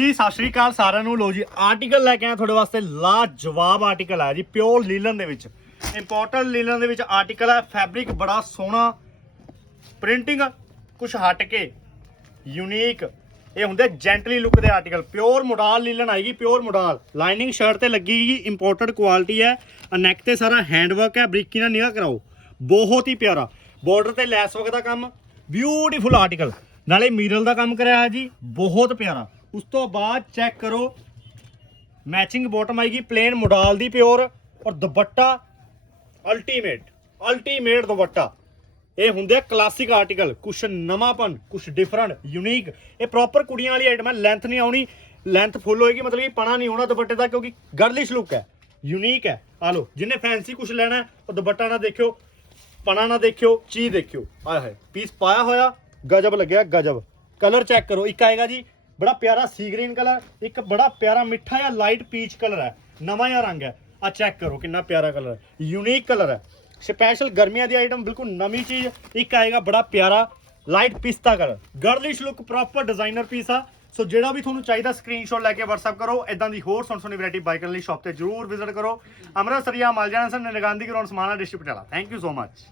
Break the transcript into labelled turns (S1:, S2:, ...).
S1: ਜੀ, ਸਤਿ ਸ਼੍ਰੀ ਅਕਾਲ ਸਾਰਿਆਂ ਨੂੰ। ਲੋ ਜੀ ਆਰਟੀਕਲ ਲੈ ਕੇ ਆਇਆ ਤੁਹਾਡੇ ਵਾਸਤੇ। ਲਾਜਵਾਬ ਆਰਟੀਕਲ ਹੈ ਜੀ ਪਿਓਰ ਲੀਲਨ ਦੇ ਵਿੱਚ। ਇੰਪੋਰਟੈਂਟ ਲੀਲਨ ਦੇ ਵਿੱਚ ਆਰਟੀਕਲ ਹੈ ਫੈਬਰਿਕ ਬੜਾ ਸੋਹਣਾ। ਪ੍ਰਿੰਟਿੰਗ ਕੁਝ ਹਟ ਕੇ ਯੂਨੀਕ ਇਹ ਹੁੰਦੇ ਜੈਂਟਲੀ ਲੁੱਕ ਦੇ ਆਰਟੀਕਲ ਪਿਓਰ ਮੋਡਲ ਲੀਲਨ ਆਏਗੀ ਪਿਓਰ ਮੋਡਲ ਲਾਈਨਿੰਗ ਸ਼ਰਟ ਤੇ ਲੱਗੇਗੀ ਇੰਪੋਰਟਡ ਕੁਆਲਿਟੀ ਹੈ। ਨੈਕ ਤੇ ਸਾਰਾ ਹੈਂਡ ਵਰਕ ਹੈ, ਬਰੀਕੀ ਨਾਲ ਨਿਗਾਹ ਕਰਾਓ। ਬਹੁਤ ਹੀ ਪਿਆਰਾ। ਬਾਰਡਰ ਤੇ ਲੈਸ ਵਰਕ ਦਾ ਕੰਮ। ਬਿਊਟੀਫੁਲ ਆਰਟੀਕਲ ਨਾਲੇ ਮੀਰਲ ਦਾ ਕੰਮ ਕਰਿਆ ਹੈ ਜੀ, ਬਹੁਤ ਪਿਆਰਾ। ਉਸ ਤੋਂ ਬਾਅਦ ਚੈੱਕ ਕਰੋ। ਮੈਚਿੰਗ ਬਾਟਮ ਆਏਗੀ ਪਲੇਨ ਮੋਡਾਲ ਦੀ ਪਿਓਰ ਔਰ ਦੁਪੱਟਾ ਅਲਟੀਮੇਟ ਅਲਟੀਮੇਟ ਦੁਪੱਟਾ। ਇਹ ਹੁੰਦੇ ਆ ਕਲਾਸਿਕ ਆਰਟੀਕਲ ਕੁਛ ਨਵਾਂਪਨ, ਕੁਛ ਡਿਫਰੈਂਟ ਯੂਨੀਕ ਇਹ ਪ੍ਰੋਪਰ ਕੁੜੀਆਂ ਵਾਲੀ ਆਈਟਮ ਹੈ ਲੈਂਥ ਨਹੀਂ ਆਉਣੀ ਲੈਂਥ ਫੁੱਲ ਹੋਏਗੀ, ਮਤਲਬ ਕਿ ਪਣਾ ਨਹੀਂ ਹੋਣਾ ਦੁਪੱਟੇ ਦਾ, ਕਿਉਂਕਿ ਗਰਲਿਸ਼ ਲੁੱਕ ਹੈ ਯੂਨੀਕ ਹੈ। ਆ ਲੋ ਜਿੰਨੇ ਫੈਂਸੀ ਕੁਛ ਲੈਣਾ ਉਹ ਦੁਪੱਟਾ ਨਾ ਦੇਖਿਓ, ਪਣਾ ਨਾ ਦੇਖਿਓ, ਚੀਜ਼ ਦੇਖਿਓ। ਆਏ ਹਾਏ ਪੀਸ ਪਾਇਆ ਹੋਇਆ, ਗਜਬ ਲੱਗਿਆ, ਗਜਬ। ਕਲਰ ਚੈੱਕ ਕਰੋ, ਇੱਕ ਆਏਗਾ ਜੀ ਬੜਾ ਪਿਆਰਾ ਸੀ ਗ੍ਰੀਨ ਕਲਰ ਇੱਕ ਬੜਾ ਪਿਆਰਾ ਮਿੱਠਾ ਜਿਹਾ ਲਾਈਟ ਪੀਚ ਕਲਰ ਹੈ। ਨਵਾਂ ਜਿਹਾ ਰੰਗ ਹੈ। ਆ ਚੈੱਕ ਕਰੋ ਕਿੰਨਾ ਪਿਆਰਾ ਕਲਰ ਹੈ। ਯੂਨੀਕ ਕਲਰ ਹੈ। ਸਪੈਸ਼ਲ ਗਰਮੀਆਂ ਦੀ ਆਈਟਮ ਬਿਲਕੁਲ ਨਵੀਂ ਚੀਜ਼ ਇੱਕ ਆਏਗਾ ਬੜਾ ਪਿਆਰਾ light pista colour girlish look proper designer piece ਆ। ਸੋ ਜਿਹੜਾ ਵੀ ਤੁਹਾਨੂੰ ਚਾਹੀਦਾ ਸਕਰੀਨਸ਼ਾਟ ਲੈ ਕੇ WhatsApp ਕਰੋ। ਇਦਾਂ ਦੀ ਹੋਰ ਸੋਹਣੀ ਸੋਹਣੀ ਵੈਰਾਈਟੀ ਬਾਈ ਕਰਨ ਲਈ ਸ਼ਾਪ ਤੇ ਜਰੂਰ ਵਿਜ਼ਿਟ ਕਰੋ। ਅਮਰਸਰੀਆ ਮਾਲਜਾਨਾ ਸਨ ਨਗਾਂਦੀ ground Samana district Patiala. Thank you so much